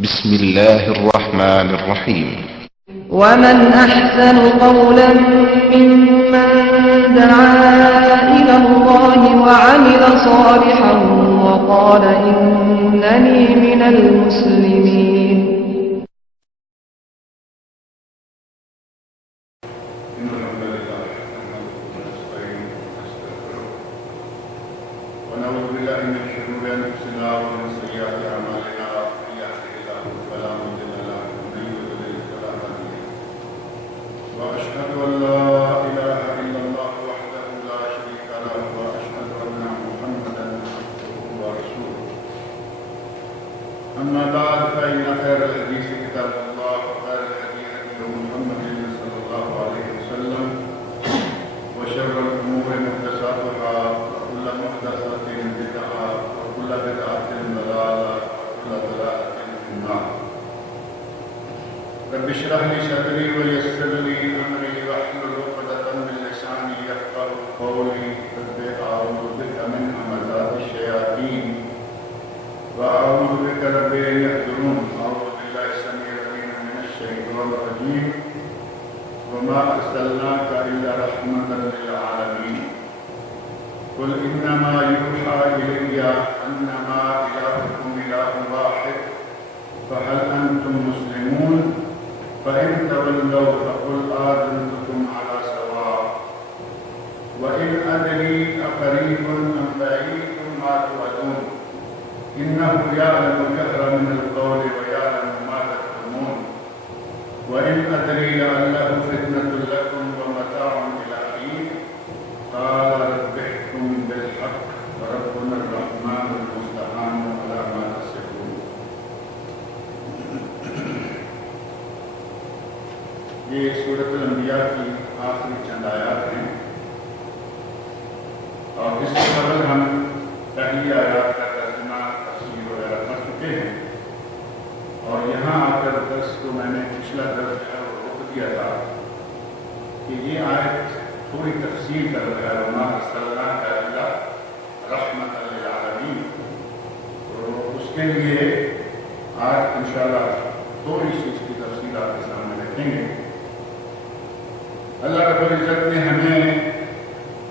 بسم الله الرحمن الرحيم. ومن أحسن قولا ممن دعا إلى الله وعمل صالحا وقال إنني من المسلمين. ونعوذ بالله من شرور أنفسنا ومن سيئات أعمالنا من يهده الله فلا مضل له ومن يضلل فلا هادي له وأشهد أن لا إله إلا الله وحده لا شريك له وأشهد أن محمدا عبده ورسوله أما بعد فإن خير الحديث كتاب الله وخير الهدي هدي محمد صلى الله عليه وسلم وشر الأمور محدثاتها وكل محدثة بدعة وكل بدعة ضلالة وكل ضلالة في النار. رب اشرح لي صدري ويسر لي أمري واحلل عقدة من لساني يفقهوا قولي. رب أعوذ بك من همزات الشياطين وأعوذ بك رب أن يحضرون. أعوذ بالله السميع العليم من الشيطان الرجيم. وما أرسلناك إلا رحمة للعالمين. قل إنما يوحى إلي أنما إلهكم إله واحد فهل أنتم مسلمون؟ فإن تولوا فقل آذنتكم على سواء وإن أدري أقريب أم بعيد ما توعدون إنه يعلم الجهر من القول ويعلم ما تكتمون. وإن أدري لعله فتنة لكم ومتاع إلى حين. قال رب احكم بالحق وربنا الرحمن المستعان على ما تصفون. یہ سورۃ الانبیاء کی آخری چند آیات ہیں اور اس سے قبل ہم پہلی آیات کا ترجمہ تفسیر وغیرہ کر چکے ہیں اور یہاں آ کر درس کو میں نے پچھلا درس روک دیا تھا کہ یہ آیت تھوڑی تفصیل کر رہا ہے وما ارسلناک الا رحمۃ للعالمین. تو اس کے لیے آج انشاءاللہ تھوڑی سی اس کی تفصیل آپ کے سامنے رکھیں گے. اللہ رب العزت نے ہمیں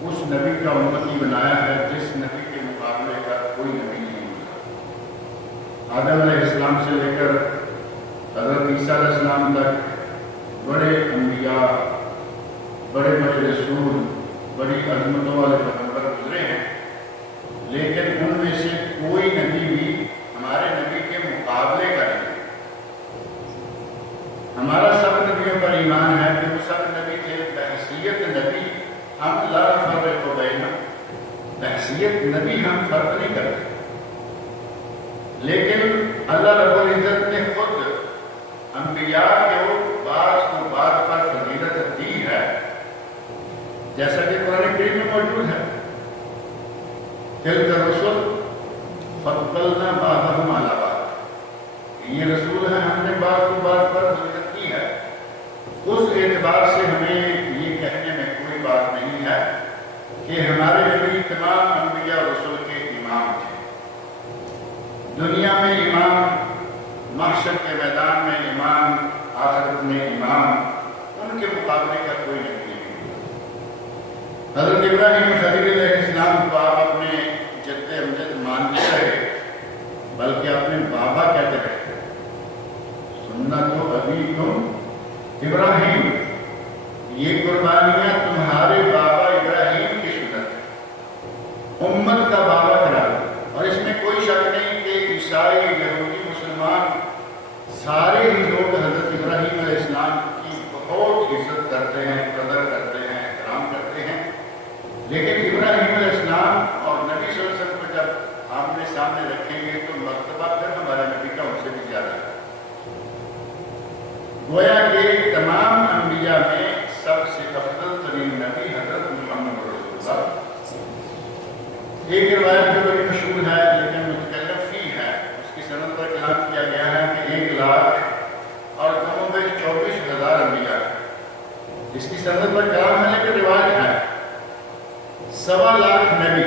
اس نبی کا امتی بنایا ہے جس نبی کے مقابلے کا کوئی نبی نہیں ہوتا. آدم علیہ السلام سے لے کر حضرت عیسیٰ علیہ السلام تک بڑے انبیاء، بڑے بڑے رسول، بڑی عظمتوں والے پیغمبر گزرے ہیں، لیکن ان میں سے کوئی نبی بھی ہمارے نبی کے مقابلے کا نہیں. ہمارا سب نبیوں پر ایمان ہے کہ وہ سب نبی تھے بحیثیت نبی. ہم لا نفرق بین، بحیثیت نبی ہم فرق نہیں کرتے، لیکن اللہ رب العزت نے خود انبیاء کے بعض کو بعض پر فضیلت دی ہے، جیسا کہ قرآن کریم میں موجود ہے. تلک الرسل فضلنا بعضهم علی بعض. یہ رسول ہیں، ہم نے بعض کو بعض پر فضیلت دی ہے. اس اعتبار سے ہمیں یہ کہنے میں کوئی بات نہیں ہے کہ ہمارے نبی تمام انبیاء اور رسول کے امام تھے. دنیا میں امام، محشر کے میدان میں امام، آخرت میں امام، ان کے مقابلے کا کوئی نہیں. حضرت ابراہیم خلیل علیہ السلام کو آپ اپنے جد امجد مانتے رہے بلکہ اپنے بابا کہتے رہے. سنت ابیکم ابراہیم، یہ قربانیاں تمہارے بابا ابراہیم کی سنت ہے، امت کا بابا قرار. اور اس میں کوئی شک نہیں کہ عیسائی، یہودی، مسلمان سارے ہی لوگ حضرت ابراہیم علیہ السلام کی بہت عزت کرتے ہیں، قدر کرتے ہیں، احترام کرتے ہیں. لیکن ابراہیم علیہ السلام اور نبی صلی اللہ علیہ وسلم کو جب آمنے سامنے رکھیں گے تو مرتبہ پھر ہمارے نبی کا ان سے بھی زیادہ ہے. گویا کہ تمام انبیاء میں سب سے افضل ترین نبی حضرت محمد رسول اللہ. ایک روایت جو بڑی مشہور ہے لیکن متکلم فی ہے، اس کی سند پر کلام کیا گیا ہے کہ 1,00,000 اور کم و بیش 24,000 انبیاء. اس کی سند پر کلام ہے لیکن روایت ہے 1.25 نبی،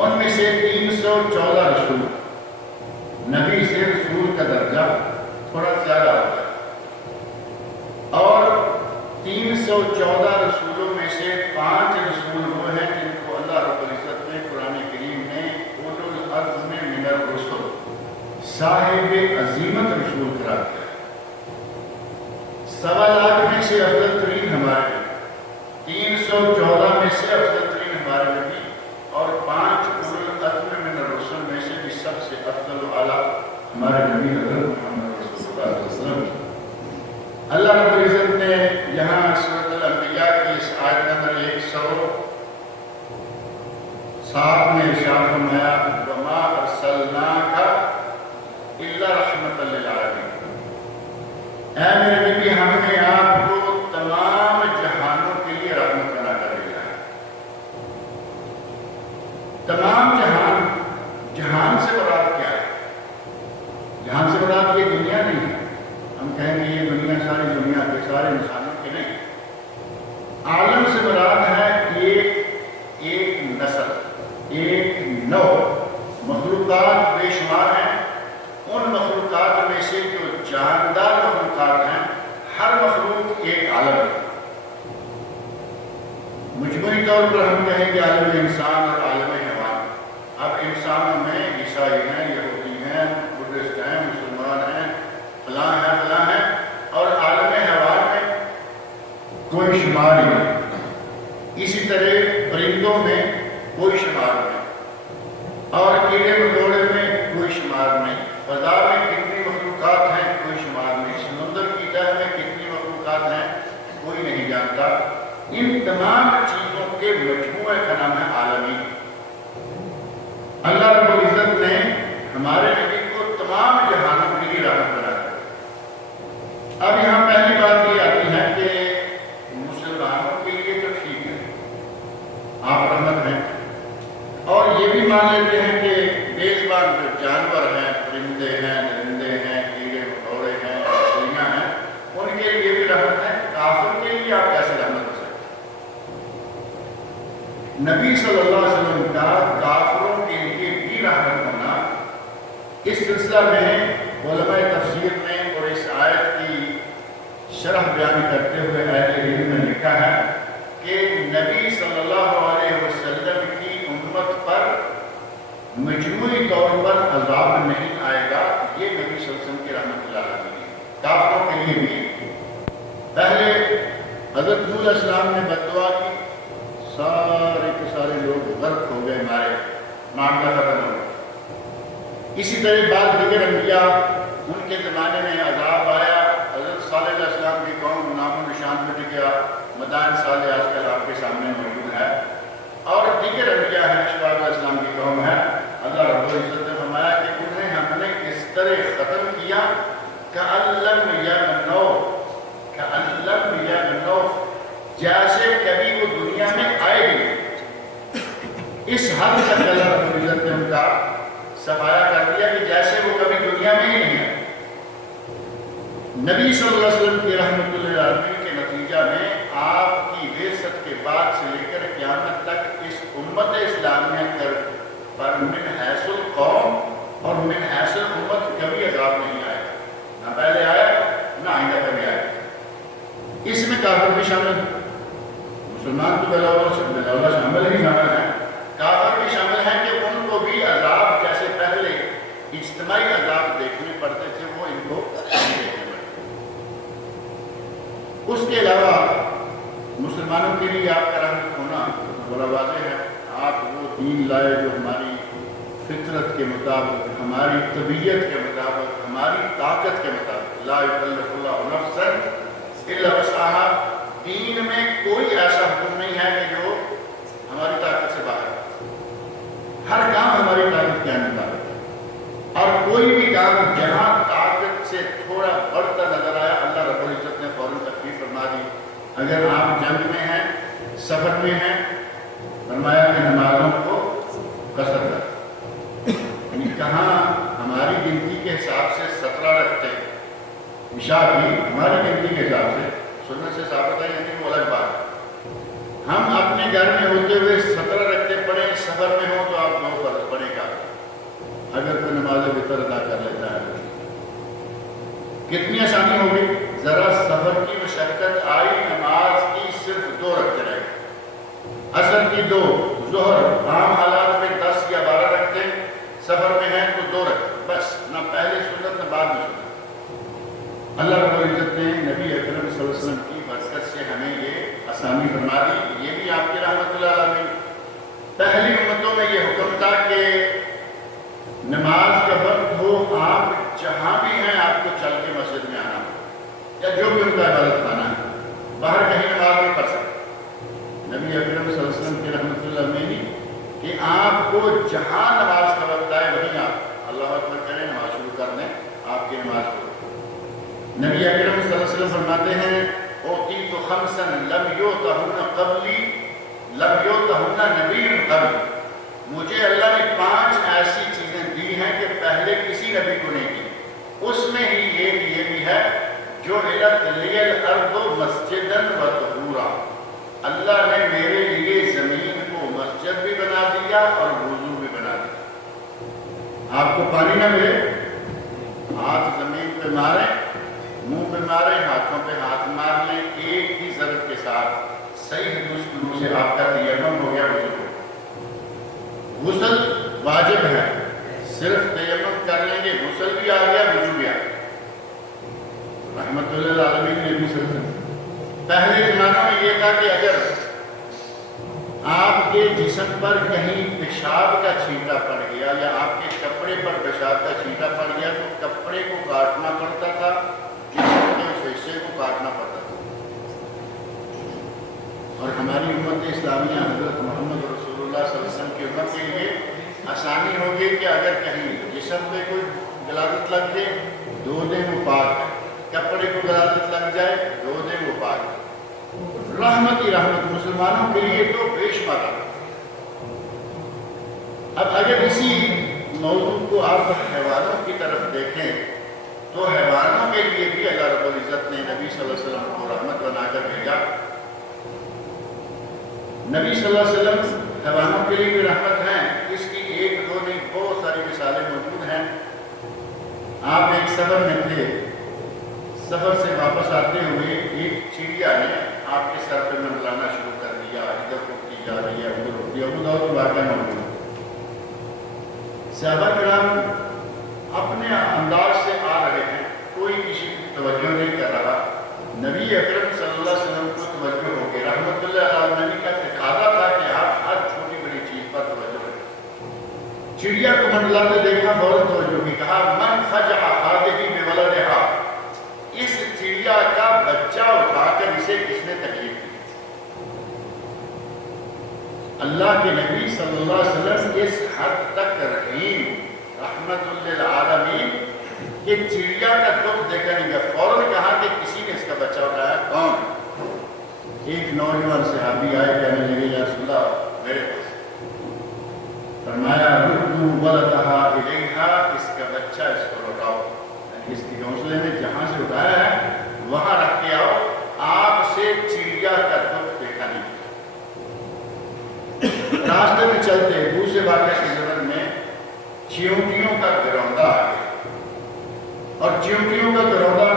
ان میں سے 314 رسول. نبی صرف 314 رسولوں میں سے 5 رسول وہ ہیں جن کو اللہ رب العزت نے قرآن کریم میں اولو العزم من الرسل صاحب عظیمت رسول قرار دیا۔ 1.25 لاکھ میں سے افضل ترین ہمارے نبی، 314 میں سے افضل ترین ہمارے نبی، اور 5 اولو العزم من الرسل میں سے بھی سب سے افضل و اعلیٰ ہمارے نبی حضرت محمد رسول اللہ صلی اللہ علیہ وسلم۔ اللہ رب العزت نے یہاں سورۃ الانبیاء کی اس آیت نمبر 107 میں ارشاد فرمایا وَمَا أَرْسَلْنَاكَ إِلَّا رَحْمَةً لِلْعَالَمِينَ، اے میرے نبی ہم نے آپ کو تمام جہانوں کے لیے رحمت بنا کر بھیجا ہے۔ تمام جہان سے مراد کیا ہے؟ جہان سے مراد یہ دنیا نہیں ہے، ہم کہیں گے یہ دنیا ساری دنیا کے سارے انسانوں کے نہیں، عالم سے مراد ہے ایک نسل، ایک نو، مخلوقات بے شمار ہیں، ان مخلوقات میں سے جو جاندار مخلوقات ہیں ہر مخلوق ایک عالم ہے۔ مجموعی طور پر ہم کہیں گے عالم انسان اور عالم حیوان۔ اب انسانوں میں عیسائی ہیں، یہودی ہیں، بدھسٹ ہیں، مسلمان ہیں، فلاں ہیں، اور عالم حیوان میں کوئی شمار نہیں۔ اسی طرح پرندوں میں کوئی شمار نہیں، اور کیڑے مکوڑے میں کوئی شمار نہیں، فضا میں کتنی مخلوقات ہیں کوئی شمار نہیں، سمندر کی تہ میں کتنی مخلوقات ہیں کوئی نہیں جانتا۔ ان تمام چیزوں کے مجموعے کا نام ہے عالمی۔ اللہ رب العزت نے ہمارے نبی کو تمام جہانوں کے لیے رحمت بنا دیا۔ اب یہاں پہلی بات یہ آتی ہے کہ مسلمانوں کے لیے تو ٹھیک ہے آپ رحمت ہیں، اور یہ بھی مان لیتے ہیں کہ بے زبان جو جانور ہیں، پرندے ہیں، درندے ہیں، کیڑے مکوڑے ہیں، مچھلیاں ہیں، ان کے لیے بھی رحمت ہے۔ کافر کے لیے آپ کیسے رحمت ہو سکتے؟ نبی صلی اللہ علیہ وسلم کا کافروں کے لیے بھی رحمت ہونا، اس سلسلہ میں علماء تفسیر نے اور اس آیت کی شرح بیان کرتے ہوئے اہل علم نے لکھا ہے کہ نبی صلی اللہ علیہ وسلم کی امت پر مجموعی طور پر عذاب نہیں آئے گا، یہ نبی صلی اللہ علیہ وسلم کی رحمت اللہ علیہ ہے۔ کافروں کے لیے بھی پہلے حضرت نوح علیہ السلام نے بد دعا کی، سارے کے سارے لوگ غرق ہو گئے، مارے، معاملہ ختم ہو گیا۔ اسی طرح بعض دیگر انبیاء ان کے زمانے میں عذاب آیا، حضرت صالح علیہ السلام کی قوم نام و نشان مٹ گیا، مدائن صالح آج کل آپ کے سامنے موجود ہے، اور دیگر انبیاء ہیں، شعیب علیہ السلام کی قوم ہے۔ اللہ رب العزت نے فرمایا کہ انہیں ہم نے اس طرح ختم کیا کأن لم یغنوا، جیسے کبھی وہ دنیا میں آئے گی۔ اس حد تک اللہ رب العزت نے ان کا صفایا کر دیا کہ جیسے وہ کبھی دنیا میں ہی نہیں ہے۔ نبی صلی اللہ علیہ وسلم کی رحمت للعالمین کے نتیجہ میں آپ کی بعثت کے بعد سے لے کر قیامت تک اس امت اسلامیہ پر من حیث القوم اور من حیث الامت کبھی عذاب نہیں آیا، نہ پہلے آیا نہ آئندہ کبھی آیا۔ اس میں کافر بھی شامل ہے، مسلمان تو بلا شامل ہی شامل ہیں، کافر بھی شامل ہیں کہ ان کو بھی عذاب جیسے پہلے اجتماعی عذاب دیکھنے پڑتے تھے وہ ان کو نہیں دیکھنے پڑتے۔ اس کے علاوہ مسلمانوں کے لیے آپ کا رحمت ہونا بڑا واضح ہے۔ آپ وہ دین لائے جو ہماری فطرت کے مطابق، ہماری طبیعت کے مطابق، ہماری طاقت کے مطابق، لا یکلف اللہ نفسا الا وسعها، دین میں کوئی ایسا حکم نہیں ہے کہ جو ہماری طاقت سے باہر ہے، ہر کام ہماری طاقت کے مطابق ہے، اور کوئی بھی کام جہاں طاقت سے تھوڑا بڑھتا نظر آیا اللہ رب العزت نے فوراً تخفیف فرما دی۔ اگر آپ جنگ میں ہیں، سفر میں ہیں، فرمایا کہ نمازوں کو قصر کر، یعنی کہاں ہماری گنتی کے حساب سے 17 رکھتے ہیں، عشاء کی ہماری گنتی کے حساب سے سنت سے ثابت ہے، یعنی وہ الگ بات ہے۔ ہم اپنے گھر میں ہوتے ہوئے 17 رکھتے پڑھیں، سفر میں ہوں تو آپ 9 فرض پڑھے گا، اگر کوئی نماز وتر ادا کر لیتا ہے۔ کتنی آسانی ہوگی، ذرا سفر کی مشقت آئی، نماز کی صرف 2 رکھتے رہے گا. عصر کی 2، ظہر عام حالات میں 10 یا 12 رکھتے ہیں، سفر میں ہیں تو 2 رکھتے ہیں بس، نہ پہلے سنت نہ بعد میں سنت. اللہ رب العزت نے نبی اکرم صلی اللہ علیہ وسلم کی برکت سے ہمیں یہ آسانی فرما دی. یہ بھی آپ کے رحمت اللہ علیہ. پہلی امتوں میں یہ حکم تھا کہ نماز کا وقت ہو، آپ جہاں بھی ہیں آپ کو چل کے مسجد میں آنا ہو، یا جو بھی ان کا عبادت خانہ ہے، باہر کہیں نماز نہیں پڑھ سکتے. نبی اکرم صلی اللہ علیہ وسلم کے رحمت اللہ میں کہ آپ کو جہاں نماز کا وقت آئے وہیں آپ اللہ اکبر کریں، نماز شروع کر دیں، آپ کی نماز پڑھیں. نبی اکرم صلی اللہ علیہ وسلم فرماتے ہیں اوتیت خمسا لم یؤتہن قبلی لم یؤتہن نبی قبلی، مجھے اللہ نے 5 ایسی چیزیں دی ہیں کہ پہلے کسی نبی کو نہیں دی. اس میں ہی یہ بھی ہے جو علت لی الارض مسجدا و طہورا، اللہ نے میرے لیے زمین کو مسجد بھی بنا دیا اور وضو بھی بنا دیا. آپ کو پانی نہ ملے، ہاتھ زمین پہ ماریں، منہ پہ ماریں، ہاتھوں پہ ہاتھ مار لیں، ایک ہی ضرب کے ساتھ صحیح درست سے آپ کا تیمم ہو گیا. غسل واجب ہے، صرف تیمم کر لیں گے، غسل بھی آ گیا، وضو بھی آ گیا. رحمت اللہ عالمین نے بھی پہلے زمانوں میں یہ تھا کہ اگر آپ کے جسم پر کہیں پیشاب کا چھینٹا پڑ گیا یا آپ کے کپڑے پر پیشاب کا چھینٹا پڑ گیا تو کپڑے کو کاٹنا پڑتا تھا، جسم کے اس حصے کو کاٹنا پڑتا تھا. اور ہماری امت اسلامیہ حضرت محمد رسول اللہ صلی اللہ علیہ وسلم کی امت کے لیے آسانی ہوگی کہ اگر کہیں جسم پہ کوئی غلاظت لگ جائے 2 دن وہ پاک ہے، کپڑے کو غلاظت لگ جائے 2 دن وہ پاک ہے. رحمت ہی رحمت مسلمانوں کے لیے تو بے شمار. اب اگر اسی موضوع کو آپ حیوانوں کی طرف دیکھیں تو حیوانوں کے لیے بھی اللہ رب العزت نے نبی صلی اللہ علیہ وسلم کو رحمت بنا کر بھیجا. نبی صلی اللہ علیہ وسلم حیوانوں کے لیے بھی رحمت ہیں. اس کی 1-2 نہیں بہت ساری مثالیں موجود ہیں. آپ ایک سفر میں تھے، سفر سے واپس آتے ہوئے ایک چڑیا نے آپ کے سر پہ منڈلانا شروع کر دیا، ادھر اٹھتی جا رہی ہے، ادھر اٹھتی ہے. ابو داؤد واقعہ موجود ہے. صحابہ کرام اپنے انداز سے آ رہے ہیں، کوئی کسی کی توجہ نہیں کر رہا. نبی اکرم صلی اللہ علیہ وسلم کو توجہ ہو گئی. رحمت اللہ علیہ کا تقاضا تھا کہ آپ ہر چھوٹی بڑی چیز پر توجہ رکھیں. چڑیا کو منڈلاتے دیکھا، فوراً توجہ کی. کہا من فجع هذه بولدها، اس چڑیا کا بچہ اٹھا کر اسے کس نے تکلیف دی؟ اللہ کے نبی صلی اللہ علیہ وسلم اس حد تک رحیم رحمت للعالمین کہ چڑیا کا دکھ دیکھا نہیں گیا. فوراً کہا کہ کسی نے اس کا بچہ اٹھایا. کون؟ ایک نوجوان صحابی آئے، کہنے لگے یا رسول اللہ میرے پاس. فرمایا ردوا ولدها الیہا، اس کا بچہ اس کو لوٹاؤ، اس کی گھونسلے میں جہاں سے اٹھایا ہے وہاں رکھ کے آؤ. آپ سے چڑیا کا دکھ دیکھا نہیں. راستے میں چلتے دوسرے واقعے کے زمن میں چیونٹیوں کا گروندا آ گیا. اور چیونٹیوں کا گروندا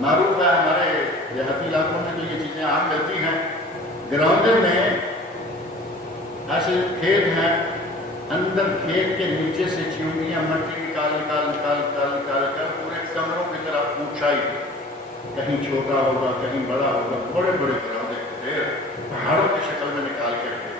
معروف ہے، ہمارے دیہاتی علاقوں میں تو یہ چیزیں عام ملتی ہیں. گراؤندے میں ایسے کھیت ہیں، اندر کھیت کے نیچے سے چیونٹیاں مٹی نکال کر پورے کمروں کی طرف اونچائی، کہیں چھوٹا ہوگا کہیں بڑا ہوگا، بڑے بڑے گراؤندے پہاڑوں کی شکل میں نکال کے رکھے.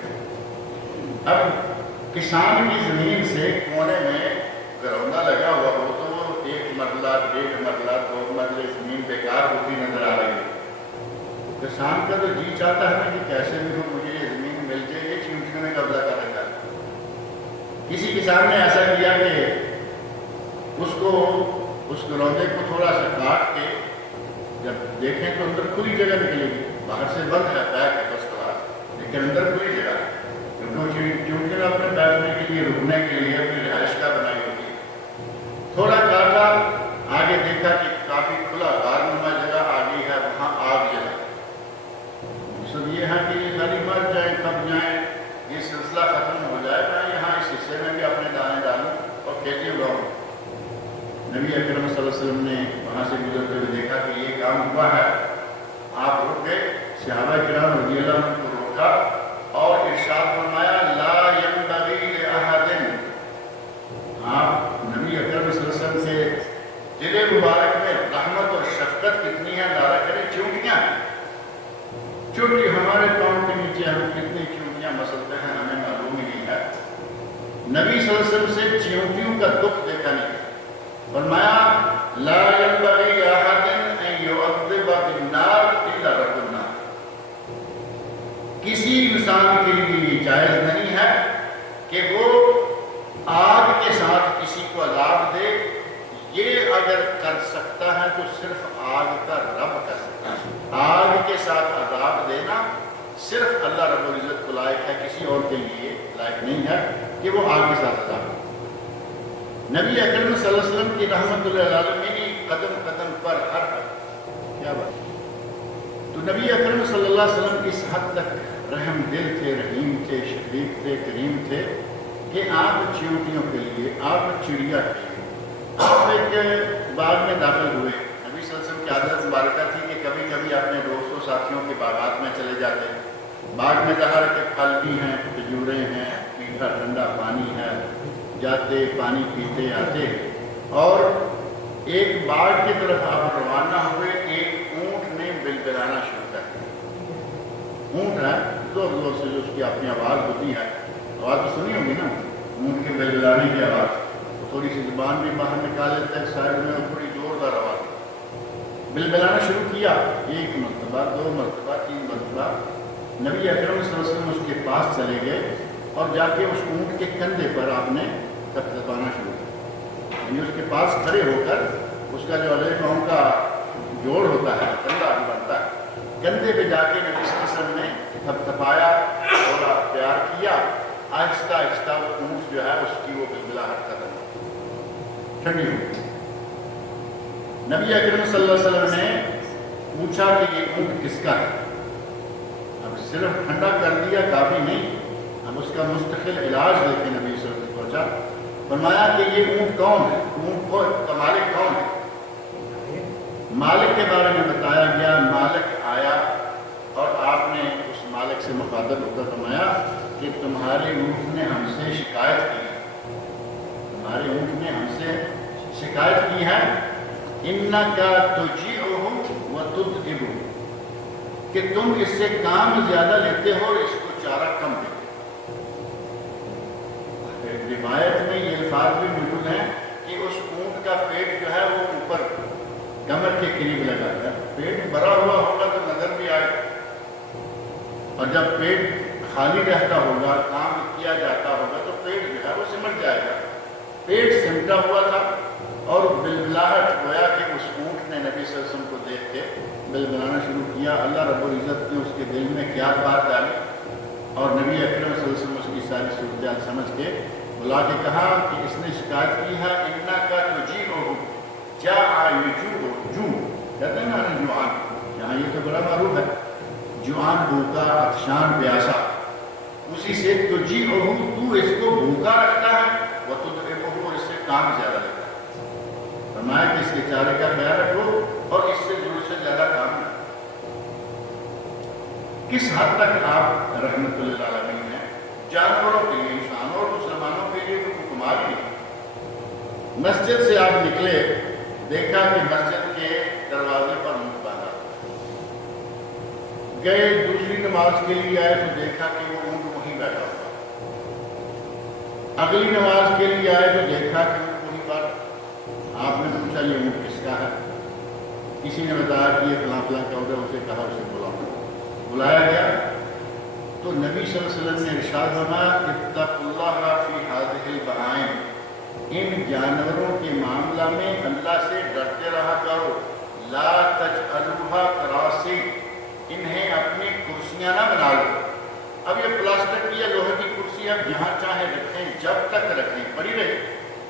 اب کسان کی زمین سے کونے میں گروندا لگا ہوا ہو تو وہ 1 مرلہ 1.5 مرلہ 2 مرلے زمین بیکار ہوتی نظر آ رہی ہے. کسان کا تو جی چاہتا ہے کہ کیسے بھی ہو مجھے یہ زمین مل جائے، یہ چیونٹیوں نے قبضہ کر رکھا. کسی کسان نے ایسا کیا کہ اس گروندے کو تھوڑا سا کاٹ کے جب دیکھیں تو اندر کھلی جگہ نکلے گی. باہر سے بند ہے، پیک ہے فرسٹ کلاس، لیکن اندر کھلی جگہ ہے. چونکہ اپنے بیٹھنے کے لیے رکنے کے لیے اپنی رہائش کا بنائی ہوتی ہے. تھوڑا کاٹا، آگے دیکھا کہ کافی کھلا غارنما جگہ آ گئی ہے، وہاں آگ جلے. مقصد یہ ہے کہ یہ ساری مر جائیں، کب جائیں، یہ سلسلہ ختم ہو جائے، میں یہاں اس حصے میں بھی اپنے دانے ڈالوں اور کھیتی اگاؤں. نبی اکرم صلی اللہ علیہ وسلم نے وہاں سے گزرتے ہوئے دیکھا کہ یہ کام ہوا ہے. آپ رک گئے. صحابہ مبارک میں رحمت اور شفقت کتنی ہے اندازہ کریں، چونٹیاں ہیں، چونٹی ہمارے پاؤں کے نیچے ہم کتنی چونٹیاں مسلتے ہیں ہمیں معلوم ہی نہیں ہے۔ نبی صلی اللہ علیہ وسلم سے چیونٹیوں کا دکھ دیکھا نہیں، فرمایا لا ينبغي لأحد أن يعذب بالنار إلا رب النار، کسی انسان کے لیے یہ جائز نہیں ہے کہ وہ آگ کے ساتھ کسی کو عذاب دے، یہ اگر کر سکتا ہے تو صرف آگ کا رب کر سکتا ہے۔ آگ کے ساتھ عذاب دینا صرف اللہ رب العزت کو لائق ہے، کسی اور کے لیے لائق نہیں ہے کہ وہ آگ کے ساتھ عذاب دے۔ نبی اکرم صلی اللہ علیہ وسلم کی رحمت للعالمین قدم قدم پر ہر کیا بات، تو نبی اکرم صلی اللہ علیہ وسلم اس حد تک رحم دل تھے، رحیم تھے، شفیق تھے، کریم تھے کہ آپ چیونٹیوں کے لیے، آپ چڑیا کے لیے آپ ایک باغ میں داخل ہوئے۔ نبی صلی اللہ علیہ وسلم کی عادت مبارکہ تھی کہ کبھی کبھی اپنے دوستوں ساتھیوں کے باغات میں چلے جاتے، باغ میں ظاہر کے پھل بھی ہیں، کھجوریں ہیں، میٹھا ٹھنڈا پانی ہے، جاتے پانی پیتے آتے، اور ایک باغ کی طرف آپ روانہ ہوئے، ایک اونٹ نے بلبلانا شروع کر دیا۔ اونٹ ہے زور زور سے جو اس کی اپنی آواز ہوتی ہے، آواز تو سنی ہوگی نا اونٹ کے بلبلانے کی آواز، تھوڑی سی زبان بھی باہر نکال لیتا ہے سائڈ میں، اور تھوڑی زوردار آواز بلبلانا شروع کیا، ایک مرتبہ، دو مرتبہ، تین مرتبہ۔ نبی اکرم صلی اللہ علیہ وسلم اس کے پاس چلے گئے اور جا کے اس اونٹ کے کندھے پر آپ نے تپانا شروع کیا، یعنی اس کے پاس کھڑے ہو کر اس کا جو علیہ پاؤں کا جوڑ ہوتا ہے، کندھا بنتا ہے، کندھے پہ جا کے نبی صلی اللہ علیہ وسلم نے تھپایا، تھوڑا پیار کیا، آہستہ آہستہ وہ اونٹ جو ہے اس کی وہ بلبلاہٹ ختم ہو ٹھنڈی ہوئی۔ نبی اکرم صلی اللہ علیہ وسلم نے پوچھا کہ یہ اونٹ کس کا ہے؟ اب صرف ٹھنڈا کر دیا کافی نہیں، اب اس کا مستقل علاج لے کے نبی صلی اللہ علیہ وسلم پہنچا، فرمایا کہ یہ اونٹ کون ہے، اونٹ کا مالک کون ہے؟ مالک کے بارے میں بتایا گیا، مالک آیا اور آپ نے اس مالک سے مخاطب ہو کر فرمایا کہ تمہارے اونٹ نے ہم سے شکایت کی ہے، تمہارے اونٹ نے ہم سے شکایت کی ہے، اِنَّكَ تُجِعُهُ وَتُدْعِبُهُ، کہ تم اس سے کام زیادہ لیتے ہو اور اس کو چارہ کم دیتے۔ روایت میں یہ الفاظ بھی موجود ہیں کہ اس اونٹ کا پیٹ جو ہے وہ اوپر کمر کے قریب لگا ہے، پیٹ بھرا ہوا ہوگا تو نظر بھی آئے، اور جب پیٹ خالی رہتا ہوگا، کام کیا جاتا ہوگا تو پیٹ جو ہے وہ سمٹ جائے گا۔ پیٹ سمٹا ہوا تھا اور بلبلاہٹ گویا کہ اس اونٹ نے نبی صلی اللہ علیہ وسلم کو دیکھ کے بلبلانا شروع کیا۔ اللہ رب العزت نے اس کے دل میں کیا بات ڈالی، اور نبی اکرم صلی اللہ علیہ وسلم اس کی ساری صورتحال سمجھ کے بلا کے کہا کہ اس نے شکایت کی ہے، اِنَّكَ تُجِعُهُ جَاءَ يُجُوعُ، کہتے ہیں نا جوعان، یہاں یہ تو بڑا معروف ہے، جوعان بھوکا، عطشان پیاسا، اسی سے تُجِعُهُ تو اس کو بھوکا رکھتا ہے، وَتُدْعِبُهُ اور اس سے کام زیادہ لیتا ہے، فرمایا کہ اس کے چارے کا خیال رکھو اور اس سے ضرورت سے زیادہ کام نہ۔ کس حد تک آپ رحمت للعالمین ہیں، جانوروں کے لیے، انسانوں اور مسلمانوں کے لیے تو کوئی کمال ہی نہیں۔ مسجد سے آپ نکلے، دیکھا کہ مسجد کے دروازے پر اونٹ باندھا، گئے دوسری نماز کے لیے آئے تو دیکھا کہ وہ اونٹ وہیں بیٹھا ہوا، اگلی نماز کے لیے آئے تو دیکھا کہ اونٹ وہیں پر۔ آپ نے پوچھا یہ اونٹ کس کا ہے؟ کسی نے بتایا کہ یہ فلاں فلاں کا ہوگا، اسے کہا اسے بلایا گیا تو نبی صلی اللہ علیہ وسلم نے ارشاد فرمایا اتقوا اللہ فی ہذہ البہائم، ان جانوروں کے معاملہ میں اللہ سے ڈرتے رہا کرو، لا تجعلوها کراسی، انہیں اپنی کرسیاں نہ بنا لو۔ اب یہ پلاسٹک کی یا لوہے کی کرسی آپ جہاں چاہے رکھیں، جب تک رکھیں پڑی رہے،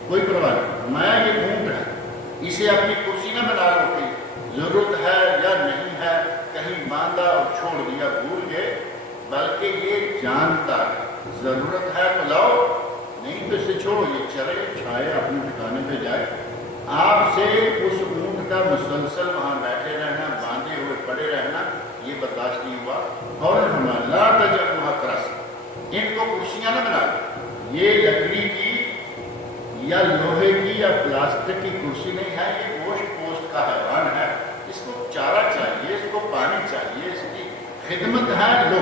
کوئی پرواہ نہیں۔ فرمایا یہ اونٹ ہے، اسے اپنی کرسی نہ بنا لو کہ ضرورت ہے یا نہیں ہے، کہیں باندھا اور چھوڑ دیا بھول گئے، بلکہ یہ جانتا ہے ضرورت ہے تو لاؤ، نہیں تو اسے چھوڑو، یہ چرے چھائے اپنے ٹھکانے پہ جائے۔ آپ سے اس اونٹ کا مسلسل وہاں بیٹھے رہنا، باندھے ہوئے پڑے رہنا، یہ برداشت نہیں ہوا۔ اور فرمایا لا تجعلوها کراسیا، ان کو کرسیاں نہ بنا لو، یہ لکڑی کی یا لوہے کی یا پلاسٹک کی کرسی نہیں ہے، یہ گوشت چارہ چاہیے، اس کو پانی چاہیے، اس کی خدمت ہے لو،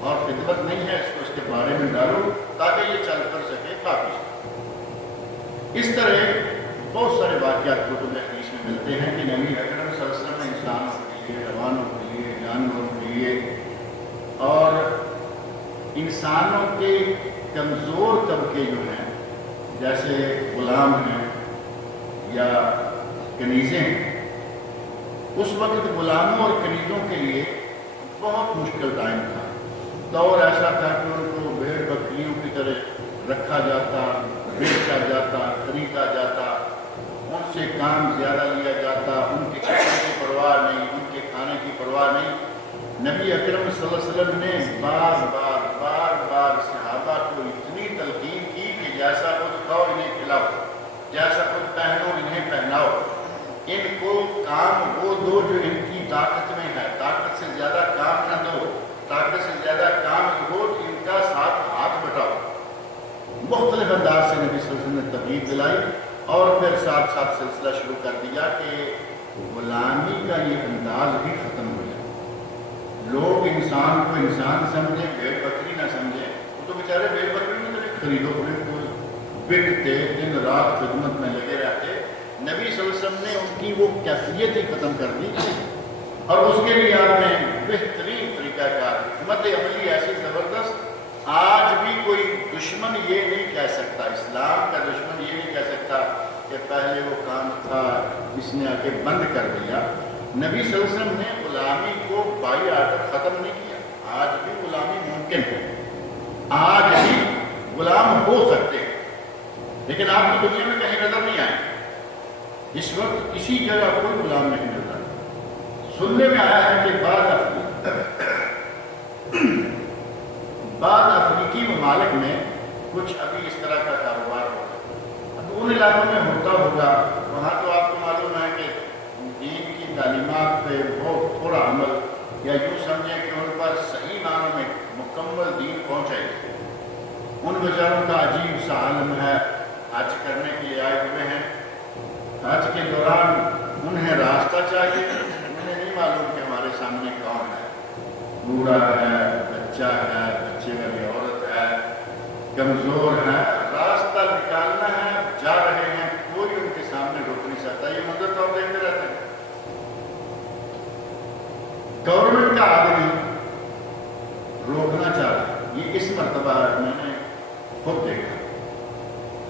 اور خدمت نہیں ہے اس کو اس کے بارے میں ڈالو تاکہ یہ چل کر سکے، کھا پی سکے۔ اس طرح بہت سارے واقعات کتب حدیث میں ملتے ہیں کہ نبی اکرم صلی اللہ علیہ وسلم نے انسانوں کے لیے، حیوانوں کے لیے، جانوروں کے لیے اور انسانوں کے کمزور طبقے جو ہیں جیسے غلام ہیں یا کنیزیں ہیں، اس وقت غلاموں اور کنیزوں کے لیے بہت مشکل ٹائم تھا۔ دور ایسا تھا کہ ان کو بھیڑ بکریوں کی طرح رکھا جاتا، بیچا جاتا، خریدا جاتا، ان سے کام زیادہ لیا جاتا، ان کے کپڑے کی پرواہ نہیں، ان کے کھانے کی پرواہ نہیں۔ نبی اکرم صلی اللہ علیہ وسلم نے بار بار صحابہ کو اتنی تلقین کی کہ جیسا خود کھاؤ انہیں کھلاؤ، جیسا خود پہنو انہیں پہناؤ، ان کو کام وہ دو جو ان کی طاقت میں ہے، طاقت سے زیادہ کام نہ دو، طاقت سے زیادہ کام ہو، ان کا ساتھ ہاتھ بٹاؤ۔ مختلف انداز سے نبی صلی اللہ علیہ وسلم نے ترغیب دلائی اور پھر ساتھ ساتھ سلسلہ شروع کر دیا کہ غلامی کا یہ انداز بھی ختم ہو جائے، لوگ انسان کو انسان سمجھیں، بھیڑ بکری نہ سمجھیں۔ وہ تو بیچارے بھیڑ بکری میں تو خرید و فروخت کو بکتے، دن رات خدمت میں لگے رہتے۔ نبی صلی اللہ علیہ وسلم نے ان کی وہ کیفیت ہی ختم کر دی، اور اس کے لیے آپ نے بہترین طریقہ کار، حکمت عملی ایسی زبردست۔ آج بھی کوئی دشمن یہ نہیں کہہ سکتا، اسلام کا دشمن یہ نہیں کہہ سکتا کہ پہلے وہ کام تھا اس نے آ کے بند کر دیا۔ نبی صلی اللہ علیہ وسلم نے غلامی کو بائی آرڈر ختم نہیں کیا۔ آج بھی غلامی ممکن ہے، آج بھی غلام ہو سکتے ہیں، لیکن آپ کو دنیا میں کہیں نظر نہیں آئے۔ اس وقت کسی جگہ کوئی غلام نہیں ملتا۔ سننے میں آیا ہے کہ بعض افریقی ممالک میں کچھ ابھی اس طرح کا کاروبار ہوگا۔ اب ان علاقوں میں ہوتا ہوگا، وہاں تو آپ کو معلوم ہے کہ دین کی تعلیمات پہ بہت تھوڑا عمل، یا یوں سمجھیں کہ ان پر صحیح معنوں میں مکمل دین پہنچائے گی۔ ان بیچاروں کا عجیب سا عالم ہے، حج کرنے کے لیے آئے ہوئے ہیں، حج کے دوران انہیں راستہ چاہیے، انہیں نہیں معلوم کہ ہمارے سامنے کون ہے، بوڑھا ہے، بچہ ہے، بچے والی عورت ہے، کمزور ہے، راستہ نکالنا ہے، جا رہے ہیں، کوئی ان کے سامنے روک نہیں سکتا۔ یہ منظر تو آپ دیکھتے رہتے ہیں۔ گورنمنٹ کا آدمی روکنا چاہ رہا، یہ اس مرتبہ میں نے خود دیکھا۔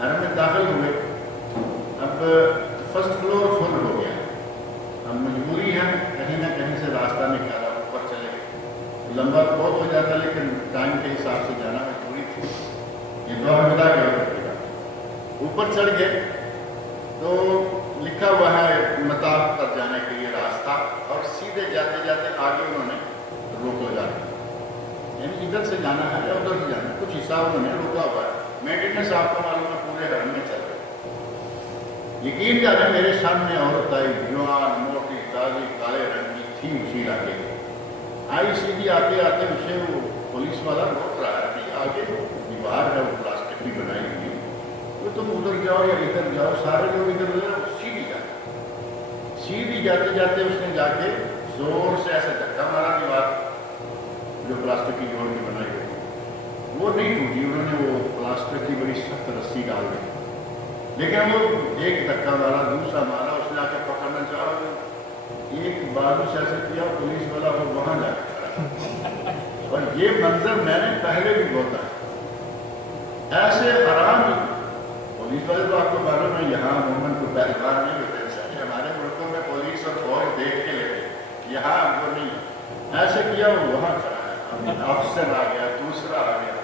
حرم میں داخل ہوئے، اب فرسٹ فلور فل ہو گیا، اب مجبوری ہے کہیں نہ کہیں سے راستہ نکالا، اوپر چلے گئے۔ لمبا تو بہت ہو جاتا لیکن ٹائم کے حساب سے جانا مجبوری تھی، یہ دعا ملا کیا کرے گا۔ اوپر چڑھ گئے تو لکھا ہوا ہے مطاف پر جانے کے لیے راستہ، اور سیدھے جاتے جاتے آگے انہوں نے روک لگا دیا، یعنی ادھر سے جانا ہے یا ادھر سے جانا ہے، کچھ حساب انہوں نے روکا ہوا ہے۔ مینٹیننس آپ کو معلوم ہے پورے حرم میں چل رہا ہے۔ یقین جانے میرے سامنے عورت آئی، جوان، موٹی، تازی، کالے رنگ کی تھی، اسی علاقے کی آئی، سیدھی آتے آتے اسے وہ پولیس والا روک رہا ہے کہ آگے دیوار ہے وہ پلاسٹک کی بنائی ہوئی، وہ تم ادھر جاؤ یا ادھر جاؤ، سارے لوگ ادھر ادھر، سیدھی جاتے سیدھی جاتے جاتے اس نے جا کے زور سے ایسے دھکا مارا دیوار جو پلاسٹک کی جوڑ کی بنائی ہوئی، وہ نہیں ٹوٹی، انہوں نے وہ پلاسٹک کی بڑی سخت رسی ڈال دی، لیکن وہ ایک دھکا مارا، دوسرا مارا، اس نے آ کے پکڑنا چاہا، ایک بازو سے ایسے کیا، پولیس والا وہ وہاں جا کے کھڑا۔ اور یہ منظر میں نے پہلے بھی بولا ہے، ایسے آرام پولیس والے تو آپ کو معلوم ہے یہاں عموماً کو پہلوان نہیں ہوتے، ہمارے ملکوں میں پولیس اور فوج دیکھ کے لیتے، یہاں وہ نہیں، ایسے کیا وہ وہاں کھڑا ہے، افسر آ گیا، دوسرا آ گیا،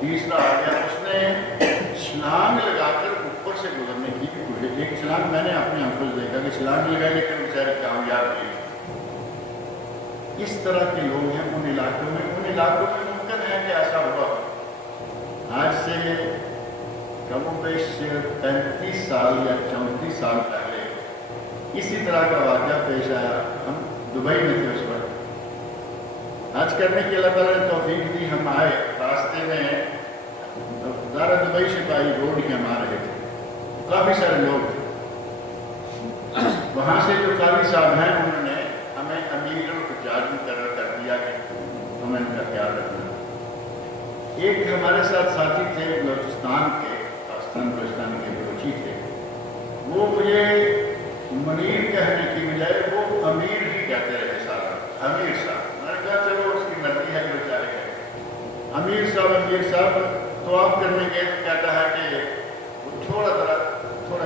تیسرا آ گیا، اس نے چھلانگ لگا کر اوپر سے گزرنے کی بھی کوشش، ایک چھلانگ میں نے اپنے آنکھوں سے دیکھا کہ چھلانگ لگائی لیکن بیچارے کامیاب نہیں۔ اس طرح کے لوگ ہیں ان علاقوں میں ممکن ہے کہ ایسا ہوا۔ آج سے کم و بیش 35 سال یا 34 سال پہلے اسی طرح کا واقعہ پیش آیا۔ ہم دبئی میں تھے اس وقت، حج کرنے کی اللہ تعالیٰ نے توفیق دی، ہم آئے، راستے میں زارا دبئی شپاہی روڈ ہی ہم آ رہے تھے، کافی سارے لوگ تھے، وہاں سے جو قاضی صاحب ہیں انہوں نے امیر الحجاج مقرر کر دیا کہ تمہیں ان کا خیال رکھنا۔ ایک ہمارے ساتھ ساتھی تھے بلوچستان کے، بلوچستان کے بلوچی تھے، وہ مجھے منیر کہنے کی بجائے وہ امیر ہی کہتے رہے سارا، امیر صاحب۔ میں نے کہا چلو اس کی مرضی ہے جو چاہے کہ امیر صاحب طواف کرنے گئے تو کہتا ہے کہ وہ تھوڑا